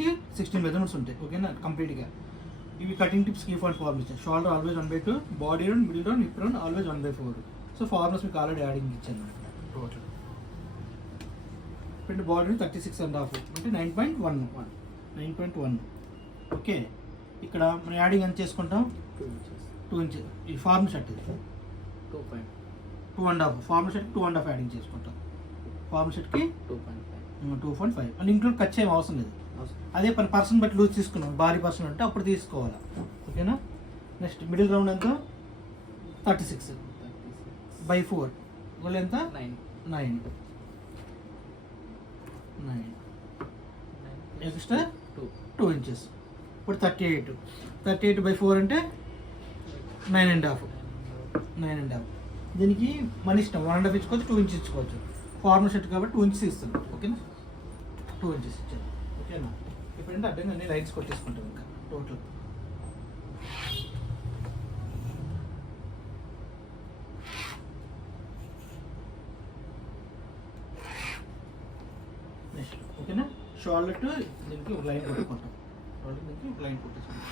షోల్డర్కి 16 measurements ఉంటాయి. ఓకేనా కంప్లీట్గా. ఇవి cutting tips key point formula ఇచ్చాను. Shoulder always 1/2, body round, middle round, hip round always 1/4. So formulas మీకు ఆల్రెడీ యాడింగ్ ఇచ్చాను టోటల్. ఇప్పుడు బాడీ 36.5 అంటే 9.1. ఓకే, ఇక్కడ మనం యాడింగ్ ఎంత చేసుకుంటాం? 2 ఇంచెస్. ఈ ఫార్మల్ షర్ట్ ఇది 2.5. ఫార్మల్ షర్ట్కి 2.5 యాడింగ్ చేసుకుంటాం. ఫార్మల్ షర్ట్కి 2.5 అంటే ఇంక్లూడ్ ఖర్చు ఏం అవసరం లేదు. అదే పర్సన్ బట్టి లూజ్ తీసుకున్నాం, భారీ పర్సన్ అంటే అప్పుడు తీసుకోవాలి. ఓకేనా. నెక్స్ట్ మిడిల్ రౌండ్ ఎంత? 36/4. గోల్ ఎంత? 9. Extra 2 inches. ఇప్పుడు 38/4 అంటే 9.5. దీనికి మన ఇష్టం, 1.5 ఇచ్చుకోవచ్చు, 2 ఇంచెస్ ఇచ్చుకోవచ్చు. ఫార్మల్ షర్ట్ కాబట్టి 2 ఇంచెస్ ఇస్తాను. ఓకేనా, 2 ఇంచెస్ ఇచ్చాను. ఓకేనా. ఇప్పుడంటే అడ్డంగా అన్ని లైన్స్ కొట్టేసుకుంటాం ఇంకా టోటల్. నెక్స్ట్ ఓకేనా, షోల్డర్ టు దీనికి ఒక లైన్ కొట్టుకుంటాం. షోల్డర్ దీనికి ఒక లైన్ కొట్టేసుకుంటాం.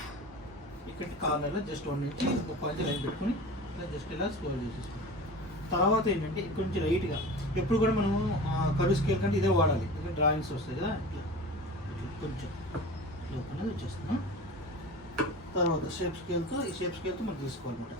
ఇక్కడ కార్నర్లో జస్ట్ 1 నుంచి 1 లైన్ పెట్టుకుని ఇలా జస్ట్ ఇలా స్క్రోల్ చేసేసుకుంటాం. తర్వాత ఏంటంటే ఇక్కడ నుంచి లైట్గా ఎప్పుడు కూడా మనం కరువు స్కేల్ కంటే ఇదే వాడాలి. ఇక్కడ డ్రాయింగ్స్ వస్తాయి కదా, కొంచెం లోపల వచ్చేస్తున్నాం. తర్వాత ఈ షేప్ స్కేల్తో మనం తీసుకోవాలన్నమాట.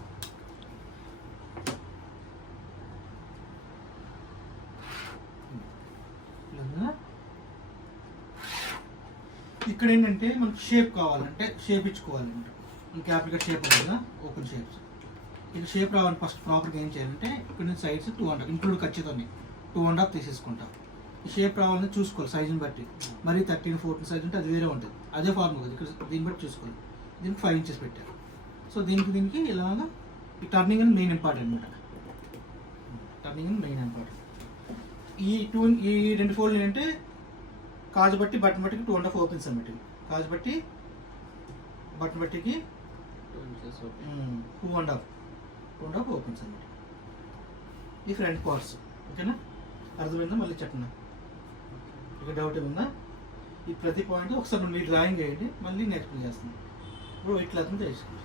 ఇక్కడ ఏంటంటే మనకు షేప్ కావాలంటే షేప్ ఇచ్చుకోవాలంటే మనకి యాప్లికేట్ షేప్ ఉంది కదా, ఓపెన్ షేప్స్. ఇక షేప్ రావాలని ఫస్ట్ ప్రాపర్గా ఏం చేయాలంటే ఇక్కడ నుంచి సైడ్స్ 2.5 ఇంక్లూడ్ ఖచ్చితంగా 2.5 తీసేసుకుంటాం. ఈ షేప్ రావాలని చూసుకోవాలి సైజుని బట్టి. మరి 13, 14 సైజ్ ఉంటే అది వేరే ఉంటుంది. అదే ఫార్ములా కదా, ఇక్కడ దీన్ని బట్టి చూసుకోవాలి. దీనికి 5 ఇంచెస్ పెట్టారు. సో దీనికి ఇలాగా ఈ టర్నింగ్ అని మెయిన్ ఇంపార్టెంట్ అనమాట. ఈ 2 ఫోల్డ్ ఏంటంటే కాజు బట్టి బటన్ బట్టికి 2.5 ఓపెన్స్ అన్నమాట. కాజు బట్టి బటన్ బట్టికి 2.5 ఓపెన్స్ అన్నమాట. ఈ ఫ్రంట్ పార్ట్స్. ఓకేనా, అర్థమైందా? మళ్ళీ చెప్పండి, ఇక డౌట్ ఏముందా? ఈ ప్రతి పాయింట్ ఒకసారి మీ డ్రాయింగ్ వేయండి, మళ్ళీ నెక్స్ట్ చేస్తాను. ఇప్పుడు ఇట్లా చేసుకోండి.